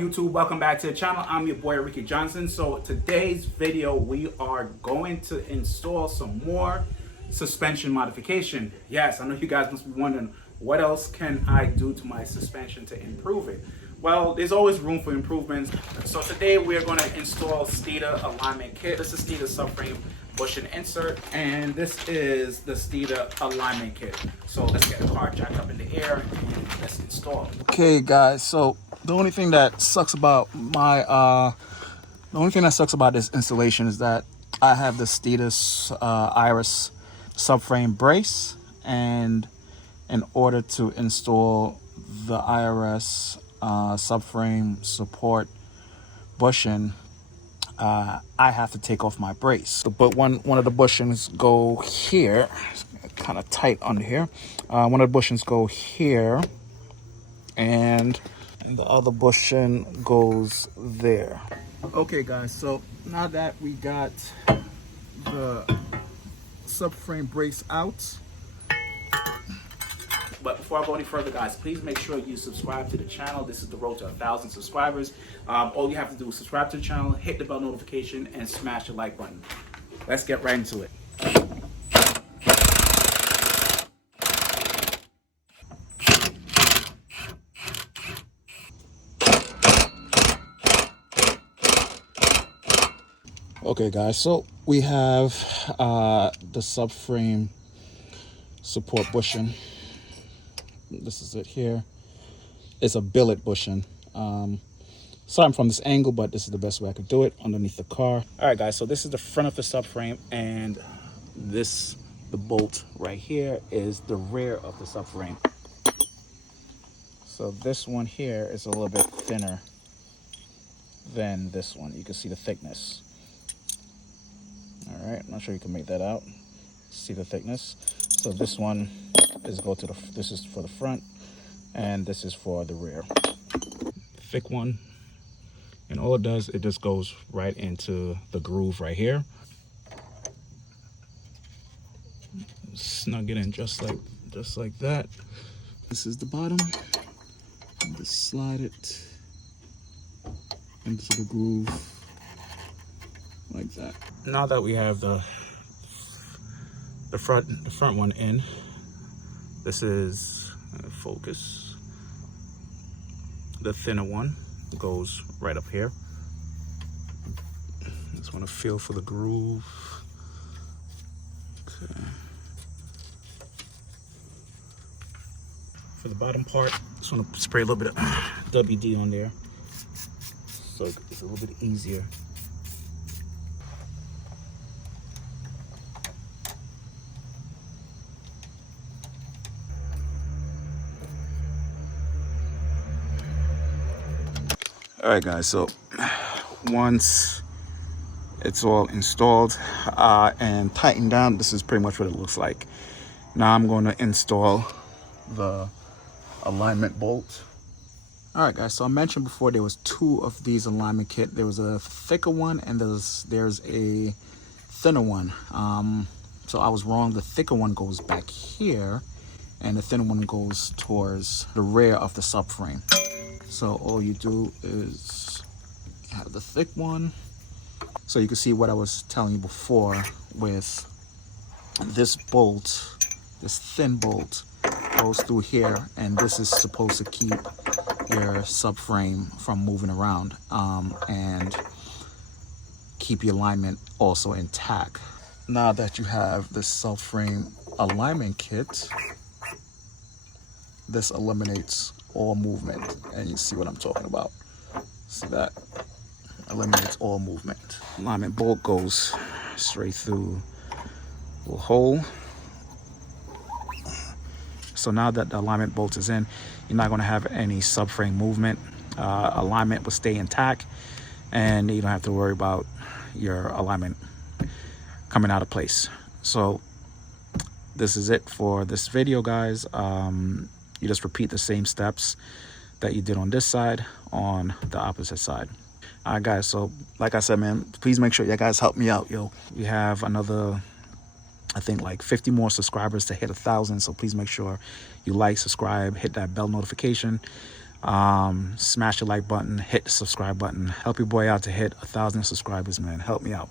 YouTube? Welcome back to the channel. I'm your boy Ricky Johnson. So today's video, we are going to install some more suspension modification. Yes, I know you guys must be wondering, what else can I do to my suspension to improve it? Well, there's always room for improvements. So today we're going to install Steeda alignment kit. This is Steeda subframe bushing insert, and this is the Steeda alignment kit. So let's get the car jacked up in the air and let's install it. Okay guys, so the only thing that sucks about this installation is that I have the Steeda Iris subframe brace, and in order to install the IRS subframe support bushing, I have to take off my brace. But one of the bushings go here. It's kind of tight under here. One of the bushings go here, and the other bushing goes there. Okay guys, so now that we got the subframe brace out, but before I go any further, guys, please make sure you subscribe to the channel. This is the road to 1,000 subscribers. All you have to do is subscribe to the channel, hit the bell notification, and smash the like button. Let's get right into it. Okay guys, so we have the subframe support bushing. This is it here. It's a billet bushing. Sorry I'm from this angle, but this is the best way I could do it underneath the car. All right guys, so this is the front of the subframe, and the bolt right here is the rear of the subframe. So this one here is a little bit thinner than this one. You can see the thickness. All right, I'm not sure you can make that out. See the thickness. So this one is this is for the front, and this is for the rear. Thick one, and all it does, it just goes right into the groove right here. Snug it in just like that. This is the bottom. And just slide it into the groove like that. Now that we have the front one in, this is focus. The thinner one goes right up here. Just want to feel for the groove. Okay. For the bottom part, just want to spray a little bit of WD on there, so it's a little bit easier. All right guys, so once it's all installed and tightened down, this is pretty much what it looks like. Now I'm going to install the alignment bolt. All right guys, so I mentioned before there was two of these alignment kit. There was a thicker one and there's a thinner one. So I was wrong. The thicker one goes back here, and the thinner one goes towards the rear of the subframe. So all you do is have the thick one. So you can see what I was telling you before with this bolt, this thin bolt goes through here, and this is supposed to keep your subframe from moving around and keep your alignment also intact. Now that you have this subframe alignment kit, this eliminates all movement, and you see what I'm talking about. See that? Eliminates all movement. Alignment bolt goes straight through the hole. So now that the alignment bolt is in, you're not going to have any subframe movement. Alignment will stay intact, and you don't have to worry about your alignment coming out of place. So this is it for this video, guys. You just repeat the same steps that you did on this side on the opposite side. All right guys, so like I said, man, please make sure you guys help me out, yo. We have another, I think, like 50 more subscribers to hit 1,000, so please make sure you like, subscribe, hit that bell notification. Smash the like button, hit the subscribe button. Help your boy out to hit 1,000 subscribers, man. Help me out.